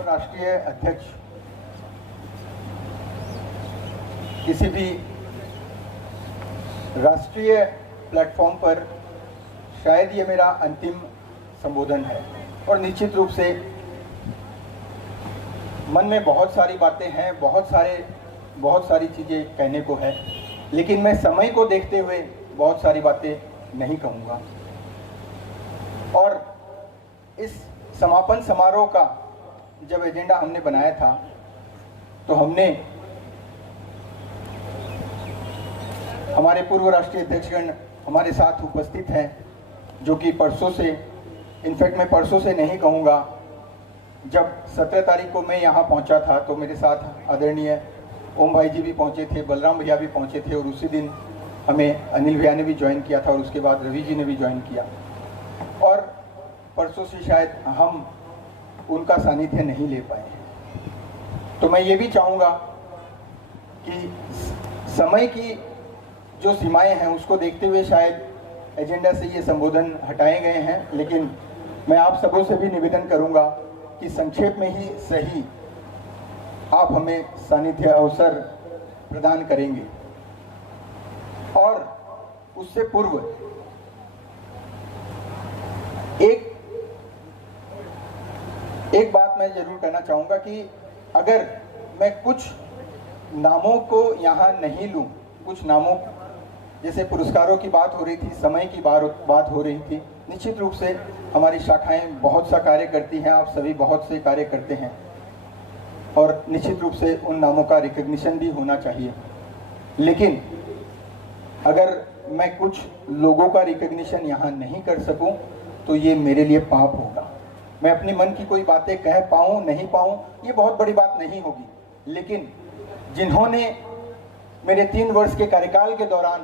राष्ट्रीय अध्यक्ष किसी भी राष्ट्रीय प्लेटफॉर्म पर शायद ये मेरा अंतिम संबोधन है और निश्चित रूप से मन में बहुत सारी बातें हैं, बहुत सारी चीज़ें कहने को है, लेकिन मैं समय को देखते हुए बहुत सारी बातें नहीं कहूँगा। और इस समापन समारोह का जब एजेंडा हमने बनाया था तो हमने हमारे पूर्व राष्ट्रीय अध्यक्षगण हमारे साथ उपस्थित हैं, जो कि परसों से, इनफैक्ट मैं परसों से नहीं कहूँगा, जब 17 तारीख को मैं यहाँ पहुँचा था तो मेरे साथ आदरणीय ओम भाई जी भी पहुँचे थे, बलराम भैया भी पहुँचे थे और उसी दिन हमें अनिल भैया ने भी ज्वाइन किया था और उसके बाद रवि जी ने भी ज्वाइन किया। और परसों से शायद हम उनका सानिध्य नहीं ले पाए। तो मैं ये भी चाहूँगा कि समय की जो सीमाएं हैं उसको देखते हुए शायद एजेंडा से ये संबोधन हटाए गए हैं, लेकिन मैं आप सबों से भी निवेदन करूँगा कि संक्षेप में ही सही आप हमें सानिध्य अवसर प्रदान करेंगे। और उससे पूर्व एक बात मैं जरूर कहना चाहूँगा कि अगर मैं कुछ नामों को यहाँ नहीं लूँ, कुछ नामों, जैसे पुरस्कारों की बात हो रही थी, समय की बात हो रही थी, निश्चित रूप से हमारी शाखाएं बहुत सा कार्य करती हैं, आप सभी बहुत से कार्य करते हैं और निश्चित रूप से उन नामों का रिकग्निशन भी होना चाहिए। लेकिन अगर मैं कुछ लोगों का रिकग्निशन यहाँ नहीं कर सकूँ तो ये मेरे लिए पाप होगा। मैं अपनी मन की कोई बातें कह पाऊँ नहीं पाऊँ ये बहुत बड़ी बात नहीं होगी, लेकिन जिन्होंने मेरे 3 वर्ष के कार्यकाल के दौरान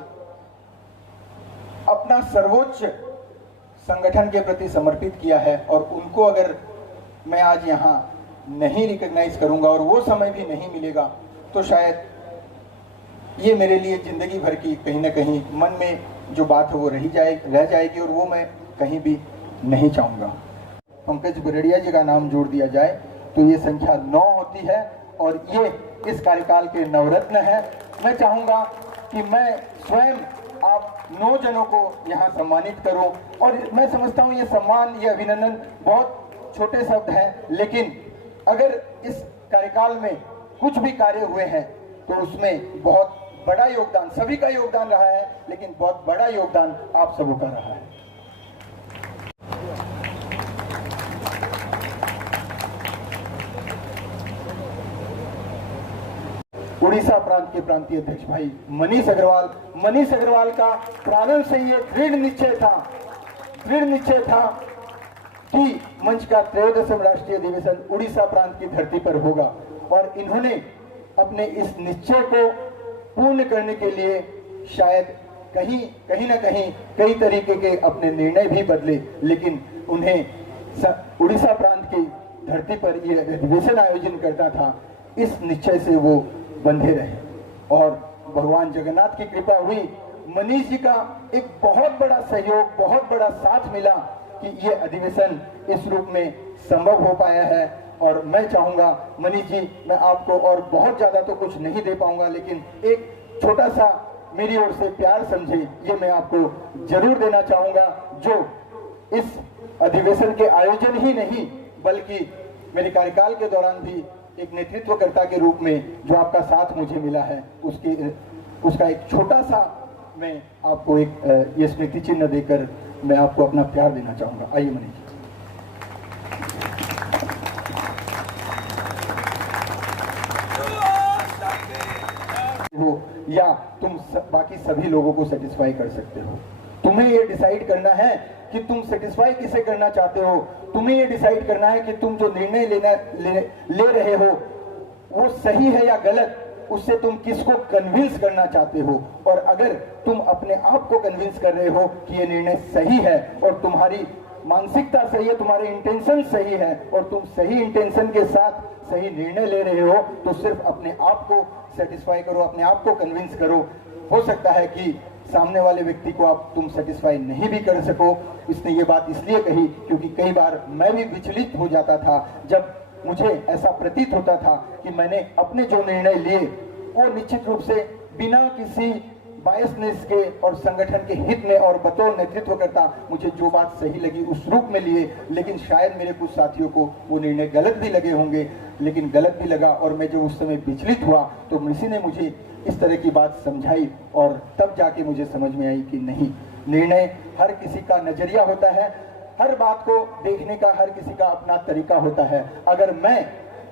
अपना सर्वोच्च संगठन के प्रति समर्पित किया है और उनको अगर मैं आज यहाँ नहीं रिकग्नाइज करूँगा और वो समय भी नहीं मिलेगा तो शायद ये मेरे लिए ज़िंदगी भर की कहीं ना कहीं मन में जो बात है वो रह जाएगी और वो मैं कहीं भी नहीं चाहूँगा। पंकज बरड़िया जी का नाम जोड़ दिया जाए तो ये संख्या 9 होती है और ये इस कार्यकाल के नवरत्न है। मैं चाहूँगा कि मैं स्वयं आप 9 जनों को यहाँ सम्मानित करूँ और मैं समझता हूँ ये सम्मान, ये अभिनंदन बहुत छोटे शब्द हैं, लेकिन अगर इस कार्यकाल में कुछ भी कार्य हुए हैं तो उसमें बहुत बड़ा योगदान, सभी का योगदान रहा है, लेकिन बहुत बड़ा योगदान आप सबों का रहा है। उड़ीसा प्रांत के प्रांतीय अध्यक्ष भाई मनीष अग्रवाल का प्रारंभ से ये दृढ़ निश्चय था कि मंच का 13वां राष्ट्रीय अधिवेशन उड़ीसा प्रांत की धरती पर होगा और इन्होंने अपने इस निश्चय को पूर्ण करने के लिए शायद कहीं ना कहीं कई तरीके के अपने निर्णय भी बदले, लेकिन उन्हें उड़ीसा प्रांत की धरती पर ये अधिवेशन आयोजन करना था, इस निश्चय से वो बंधे रहे और भगवान जगन्नाथ की कृपा हुई। मनीष जी का एक बहुत बड़ा सहयोग, बहुत बड़ा साथ मिला कि ये अधिवेशन इस रूप में संभव हो पाया है। और मैं चाहूँगा मनीष जी, मैं आपको और बहुत ज़्यादा तो कुछ नहीं दे पाऊँगा, लेकिन एक छोटा सा मेरी ओर से प्यार समझे ये मैं आपको जरूर देना चाहूँगा, जो इस अधिवेशन के आयोजन ही नहीं बल्कि मेरे कार्यकाल के दौरान भी एक नेतृत्वकर्ता के रूप में जो आपका साथ मुझे मिला है उसका एक छोटा सा मैं आपको एक ये स्मृति चिन्ह देकर मैं आपको अपना प्यार देना चाहूँगा। आइए मनीष जी। हो या तुम बाकी सभी लोगों को सेटिस्फाई कर सकते हो। तुम्हें ये डिसाइड करना है कि तुम सेटिस्फाई किसे करना चाहते हो। तुम्हें ये डिसाइड करना है कि तुम जो निर्णय ले रहे हो वो सही है या गलत, उससे तुम किसको कन्विंस करना चाहते हो। और अगर तुम अपने आप को कन्विंस कर रहे हो कि ये निर्णय सही है और तुम्हारी मानसिकता सही है, तुम्हारे इंटेंशन सही है और तुम सही इंटेंशन के साथ सही निर्णय ले रहे हो, तो सिर्फ अपने आप को सेटिस्फाई करो, अपने आप को कन्विंस करो। हो सकता है कि सामने वाले व्यक्ति को तुम सेटिस्फाई नहीं भी कर सको। इसने ये बात इसलिए कही क्योंकि कई बार मैं भी विचलित हो जाता था, जब मुझे ऐसा प्रतीत होता था कि मैंने अपने जो निर्णय लिए वो निश्चित रूप से बिना किसी बायसनेस के और संगठन के हित में और बतौर नेतृत्व करता मुझे जो बात सही लगी उस रूप में लिए, लेकिन शायद मेरे कुछ साथियों को वो निर्णय गलत भी लगे होंगे, लेकिन गलत भी लगा और मैं जब उस समय विचलित हुआ तो ऋषि ने मुझे इस तरह की बात समझाई और तब जाके मुझे समझ में आई कि नहीं, निर्णय हर किसी का नजरिया होता है, हर बात को देखने का हर किसी का अपना तरीका होता है। अगर मैं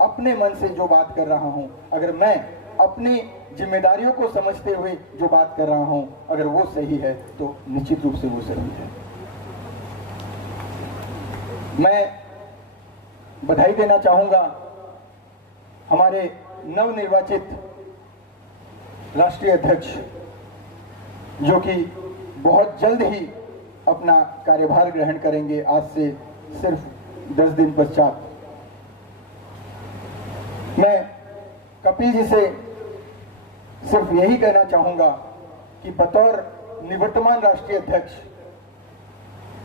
अपने मन से जो बात कर रहा हूँ, अगर मैं अपनी जिम्मेदारियों को समझते हुए जो बात कर रहा हूं, अगर वो सही है तो निश्चित रूप से वो सही है। मैं बधाई देना चाहूंगा हमारे नवनिर्वाचित राष्ट्रीय अध्यक्ष, जो कि बहुत जल्द ही अपना कार्यभार ग्रहण करेंगे, आज से सिर्फ 10 दिन पश्चात। मैं कपिल जी से सिर्फ यही कहना चाहूंगा कि बतौर निवर्तमान राष्ट्रीय अध्यक्ष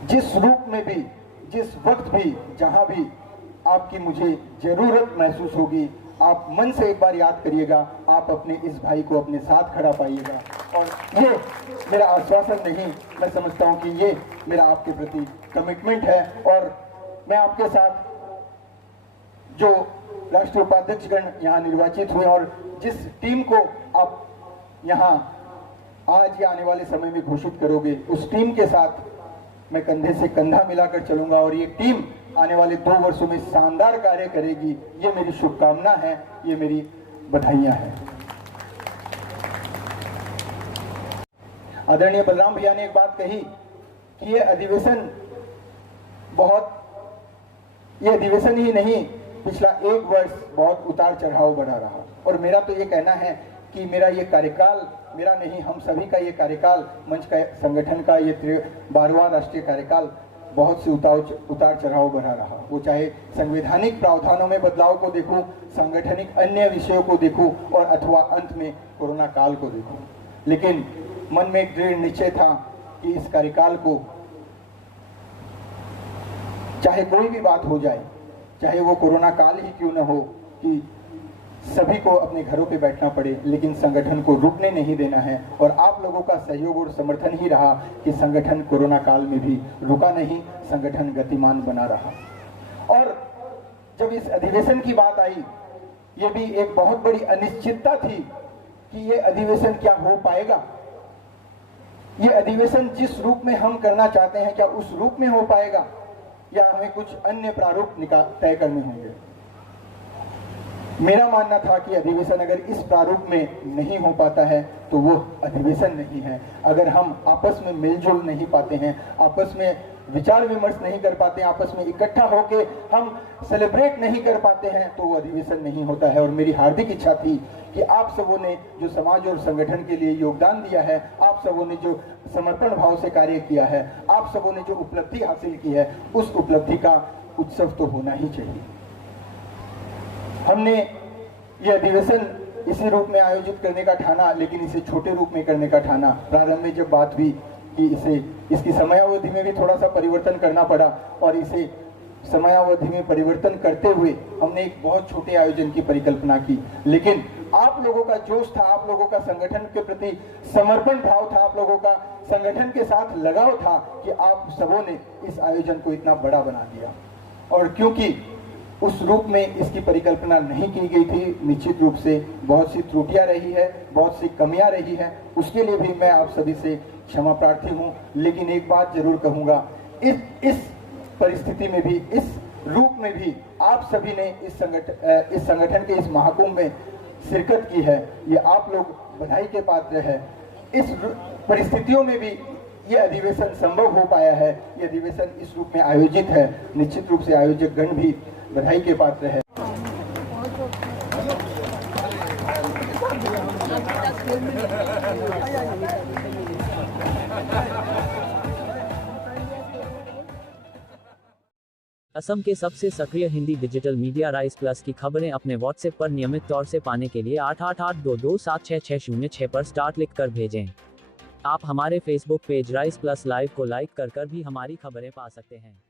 जिस रूप में भी, जिस वक्त भी, जहां भी आपकी मुझे जरूरत महसूस होगी, आप मन से एक बार याद करिएगा, आप अपने इस भाई को अपने साथ खड़ा पाइएगा। और ये मेरा आश्वासन नहीं, मैं समझता हूं कि ये मेरा आपके प्रति कमिटमेंट है। और मैं आपके साथ जो राष्ट्रीय उपाध्यक्षगण यहाँ निर्वाचित हुए और जिस टीम को आप यहाँ आज या आने वाले समय में घोषित करोगे, उस टीम के साथ मैं कंधे से कंधा मिलाकर चलूंगा और ये टीम आने वाले 2 वर्षों में शानदार कार्य करेगी। ये मेरी शुभकामना है, ये मेरी बधाइयां हैं। आदरणीय बलराम भैया ने एक बात कही कि ये अधिवेशन ही नहीं, पिछला 1 वर्ष बहुत उतार चढ़ाव बढ़ा रहा। और मेरा तो ये कहना है कि मेरा ये कार्यकाल, मेरा नहीं, हम सभी का ये कार्यकाल, मंच का संगठन का ये 12वां राष्ट्रीय कार्यकाल बहुत से उतार चढ़ाव बढ़ा रहा। वो चाहे संवैधानिक प्रावधानों में बदलाव को देखूं, सांगठनिक अन्य विषयों को देखूं और अथवा अंत में कोरोना काल को देखूं, लेकिन मन में एक दृढ़ निश्चय था कि इस कार्यकाल को चाहे कोई भी बात हो जाए, चाहे वो कोरोना काल ही क्यों न हो, कि सभी को अपने घरों पे बैठना पड़े, लेकिन संगठन को रुकने नहीं देना है। और आप लोगों का सहयोग और समर्थन ही रहा कि संगठन कोरोना काल में भी रुका नहीं, संगठन गतिमान बना रहा। और जब इस अधिवेशन की बात आई, ये भी एक बहुत बड़ी अनिश्चितता थी कि ये अधिवेशन क्या हो पाएगा, ये अधिवेशन जिस रूप में हम करना चाहते हैं क्या उस रूप में हो पाएगा, या हमें कुछ अन्य प्रारूप तय करने होंगे। मेरा मानना था कि अधिवेशन अगर इस प्रारूप में नहीं हो पाता है तो वो अधिवेशन नहीं है। अगर हम आपस में मिलजुल नहीं पाते हैं, आपस में विचार विमर्श नहीं कर पाते, आपस में इकट्ठा होके हम सेलिब्रेट नहीं कर पाते हैं, तो वो अधिवेशन नहीं होता है। और मेरी हार्दिक इच्छा थी कि आप सबों ने जो समाज और संगठन के लिए योगदान दिया है, आप सबों ने जो समर्पण भाव से कार्य किया है, आप सबों ने जो उपलब्धि हासिल की है, उस उपलब्धि का उत्सव तो होना ही चाहिए। हमने ये अधिवेशन इसी रूप में आयोजित करने का ठाना, लेकिन इसे छोटे रूप में करने का ठाना। प्रारंभ में जब बात हुई कि इसकी समयावधि में भी थोड़ा सा परिवर्तन करना पड़ा, और इसे समयावधि में परिवर्तन करते हुए हमने एक बहुत छोटे आयोजन की परिकल्पना की। लेकिन आप लोगों का जोश था, आप लोगों का संगठन के प्रति समर्पण भाव था, आप लोगों का संगठन के साथ लगाव था कि आप सबों ने इस आयोजन को इतना बड़ा बना दिया। और क्योंकि उस रूप में इसकी परिकल्पना नहीं की गई थी, निश्चित रूप से बहुत सी त्रुटियां रही है, बहुत सी कमियां रही है, उसके लिए भी मैं आप सभी से क्षमा प्रार्थी हूं। लेकिन एक बात जरूर कहूंगा, इस परिस्थिति में भी, इस रूप में भी आप सभी ने इस संगठन के इस महाकुंभ में शिरकत की है, ये आप लोग बधाई के पात्र है। इस परिस्थितियों में भी ये अधिवेशन संभव हो पाया है, ये अधिवेशन इस रूप में आयोजित है, निश्चित रूप से आयोजक गण भी बधाई के पात्र है। असम के सबसे सक्रिय Hindi digital media rice plus की खबरें अपने व्हाट्सएप पर नियमित तौर से पाने के लिए 8882276606 पर स्टार्ट लिखकर भेजें। आप हमारे Facebook page rice plus live को लाइक कर भी हमारी खबरें पा सकते हैं।